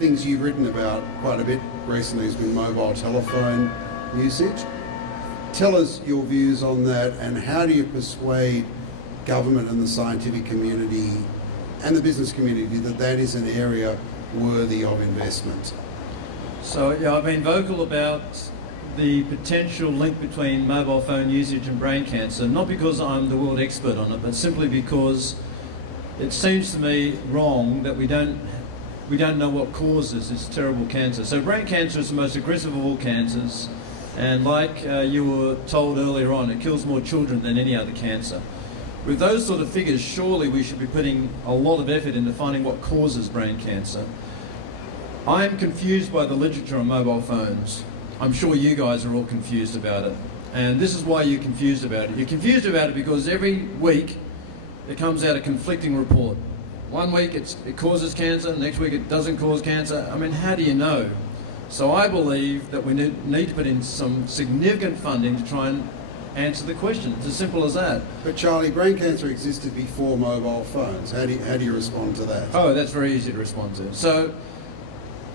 Things you've written about quite a bit recently has been mobile telephone usage. Tell us your views on that, and how do you persuade government and the scientific community and the business community that that is an area worthy of investment? So yeah, I've been vocal about the potential link between mobile phone usage and brain cancer, not because I'm the world expert on it, but simply because it seems to me wrong that we don't know what causes this terrible cancer. So brain cancer is the most aggressive of all cancers, and like you were told earlier on, it kills more children than any other cancer. With those sort of figures, surely we should be putting a lot of effort into finding what causes brain cancer. I am confused by the literature on mobile phones. I'm sure you guys are all confused about it. And this is why you're confused about it. You're confused about it because every week it comes out a conflicting report. One week it causes cancer, next week it doesn't cause cancer. I mean, how do you know? So I believe that we need to put in some significant funding to try and answer the question. It's as simple as that. But Charlie, brain cancer existed before mobile phones. How do you respond to that? Oh, that's very easy to respond to. So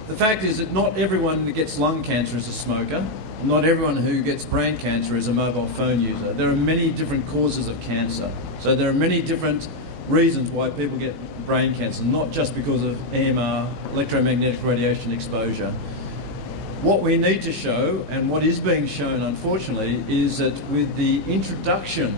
the fact is that not everyone who gets lung cancer is a smoker. Not everyone who gets brain cancer is a mobile phone user. There are many different causes of cancer. So there are many different reasons why people get brain cancer, not just because of EMR, electromagnetic radiation exposure. What we need to show, and what is being shown unfortunately, is that with the introduction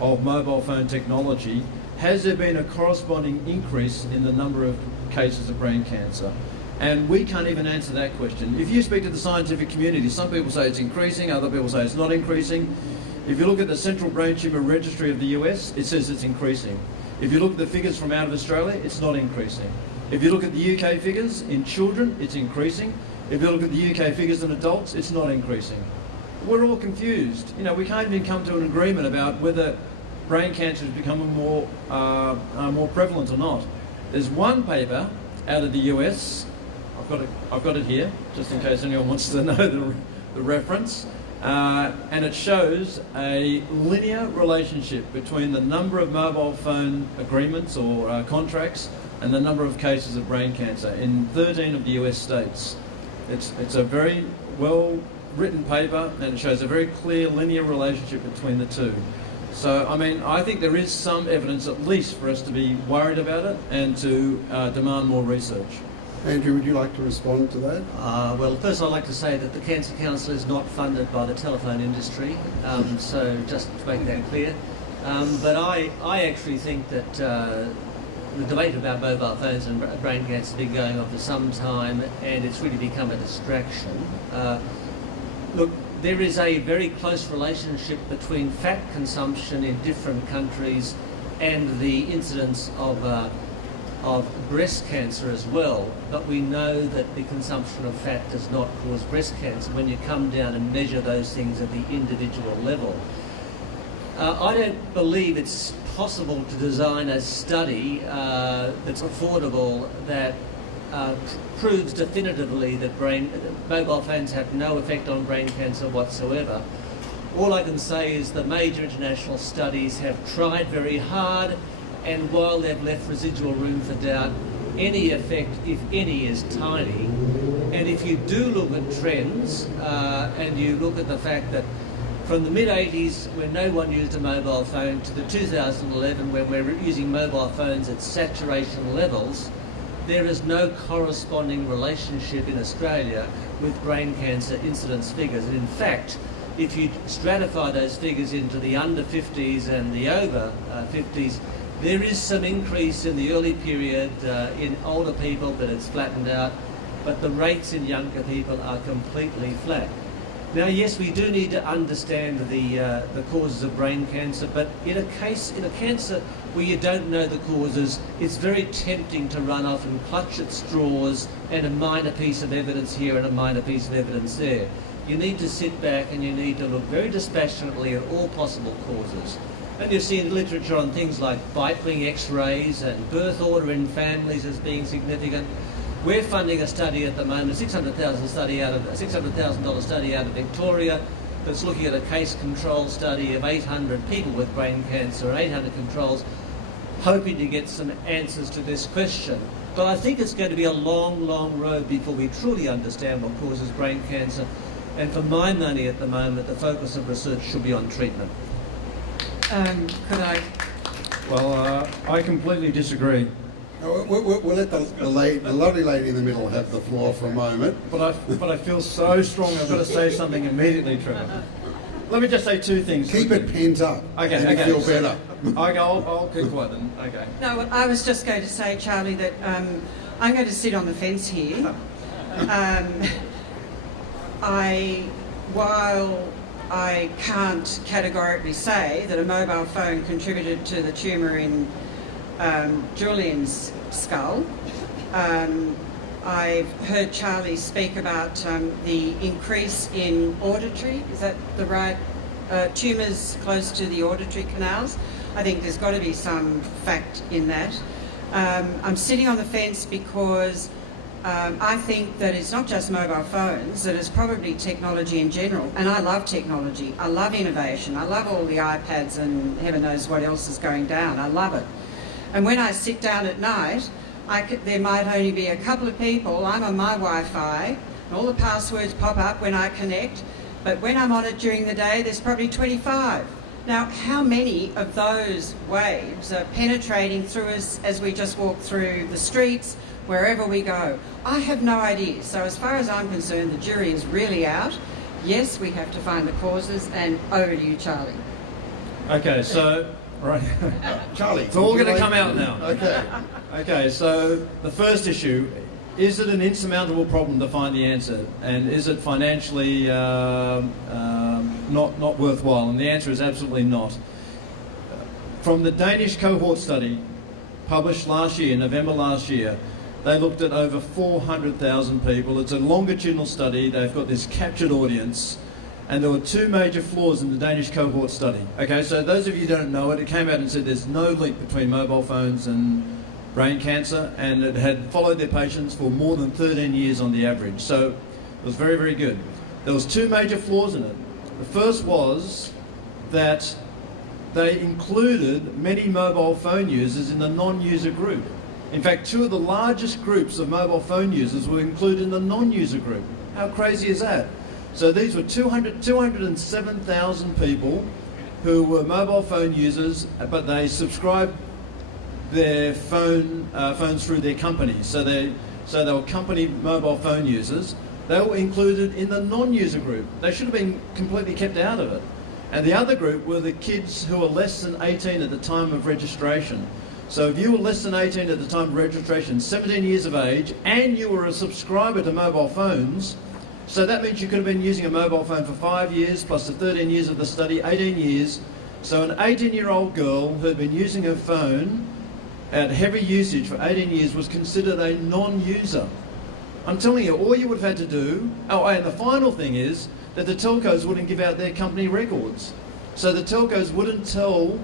of mobile phone technology, has there been a corresponding increase in the number of cases of brain cancer? And we can't even answer that question. If you speak to the scientific community, some people say it's increasing, other people say it's not increasing. If you look at the Central Brain Tumour Registry of the US, it says it's increasing. If you look at the figures from out of Australia, it's not increasing. If you look at the UK figures in children, it's increasing. If you look at the UK figures in adults, it's not increasing. We're all confused. You know, we can't even come to an agreement about whether brain cancer is becoming more prevalent or not. There's one paper out of the US, I've got it here, just in case anyone wants to know the reference. And it shows a linear relationship between the number of mobile phone agreements or contracts and the number of cases of brain cancer in 13 of the US states. It's a very well written paper, and it shows a very clear linear relationship between the two. So, I mean, I think there is some evidence at least for us to be worried about it and to demand more research. Andrew, would you like to respond to that? Well, first I'd like to say that the Cancer Council is not funded by the telephone industry, so just to make that clear. But I actually think that the debate about mobile phones and brain cancer has been going on for some time, and it's really become a distraction. Look, there is a very close relationship between fat consumption in different countries and the incidence of breast cancer as well, but we know that the consumption of fat does not cause breast cancer when you come down and measure those things at the individual level. I don't believe it's possible to design a study that's affordable that proves definitively that mobile phones have no effect on brain cancer whatsoever. All I can say is the major international studies have tried very hard, and while they've left residual room for doubt, any effect, if any, is tiny. And if you do look at trends, and you look at the fact that from the mid-80s, when no one used a mobile phone, to the 2011, when we're using mobile phones at saturation levels, there is no corresponding relationship in Australia with brain cancer incidence figures. And in fact, if you stratify those figures into the under 50s and the over 50s, there is some increase in the early period in older people, but it's flattened out. But the rates in younger people are completely flat. Now, yes, we do need to understand the causes of brain cancer, but in a cancer where you don't know the causes, it's very tempting to run off and clutch at straws and a minor piece of evidence here and a minor piece of evidence there. You need to sit back and you need to look very dispassionately at all possible causes. And you see in literature on things like bite wing x-rays and birth order in families as being significant. We're funding a study at the moment, a $600,000 study out of Victoria, that's looking at a case control study of 800 people with brain cancer, 800 controls, hoping to get some answers to this question. But I think it's going to be a long, long road before we truly understand what causes brain cancer. And for my money at the moment, the focus of research should be on treatment. Could I? Well, I completely disagree. We'll let the lovely lady in the middle have the floor for a moment. But I feel so strong. I've got to say something immediately, Trevor. Let me just say two things. Keep it pent up. Okay, and okay. you feel better. I'll keep quiet then. Okay. No, I was just going to say, Charlie, that I'm going to sit on the fence here. While I can't categorically say that a mobile phone contributed to the tumour in Julian's skull, I've heard Charlie speak about the increase in auditory, is that the right, tumours close to the auditory canals. I think there's got to be some fact in that. I'm sitting on the fence because I think that it's not just mobile phones, that it's probably technology in general. And I love technology. I love innovation. I love all the iPads and heaven knows what else is going down. I love it. And when I sit down at night, there might only be a couple of people. I'm on my Wi-Fi, and all the passwords pop up when I connect. But when I'm on it during the day, there's probably 25. Now, how many of those waves are penetrating through us as we just walk through the streets, wherever we go? I have no idea. So as far as I'm concerned, the jury is really out. Yes, we have to find the causes, and over to you, Charlie. Okay, so, right. Charlie. It's all going to come out now. Okay. Okay, so the first issue, is it an insurmountable problem to find the answer? And is it financially not worthwhile? And the answer is absolutely not. From the Danish cohort study published last year, November last year, they looked at over 400,000 people. It's a longitudinal study. They've got this captured audience. And there were two major flaws in the Danish cohort study. Okay, so those of you who don't know it, it came out and said there's no link between mobile phones and brain cancer, and it had followed their patients for more than 13 years on the average. So it was very, very good. There was two major flaws in it. The first was that they included many mobile phone users in the non-user group. In fact, two of the largest groups of mobile phone users were included in the non-user group. How crazy is that? So these were 207,000 people who were mobile phone users, but they subscribed their phones through their companies. So they were company mobile phone users. They were included in the non-user group. They should have been completely kept out of it. And the other group were the kids who were less than 18 at the time of registration. So if you were less than 18 at the time of registration, 17 years of age, and you were a subscriber to mobile phones, so that means you could have been using a mobile phone for 5 years, plus the 13 years of the study, 18 years. So an 18-year-old girl who had been using her phone at heavy usage for 18 years was considered a non-user. I'm telling you, all you would have had to do, and the final thing is that the telcos wouldn't give out their company records. So the telcos wouldn't tell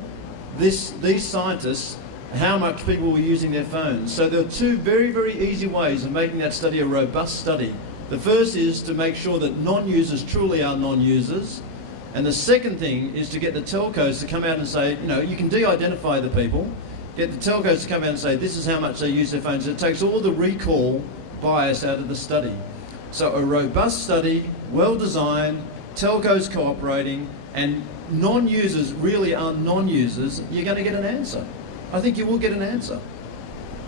these scientists how much people were using their phones. So there are two very, very easy ways of making that study a robust study. The first is to make sure that non-users truly are non-users. And the second thing is to get the telcos to come out and say, you can de-identify the people, get the telcos to come out and say, this is how much they use their phones. It takes all the recall bias out of the study. So a robust study, well-designed, telcos cooperating, and non-users really are non-users, you're going to get an answer. I think you will get an answer.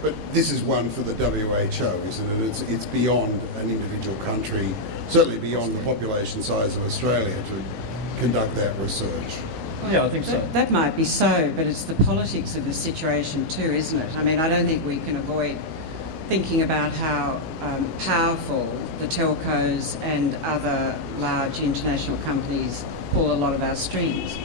But this is one for the WHO, isn't it? It's beyond an individual country, certainly beyond the population size of Australia to conduct that research. Yeah, I think so. That might be so, but it's the politics of the situation too, isn't it? I mean, I don't think we can avoid thinking about how powerful the telcos and other large international companies pull a lot of our strings.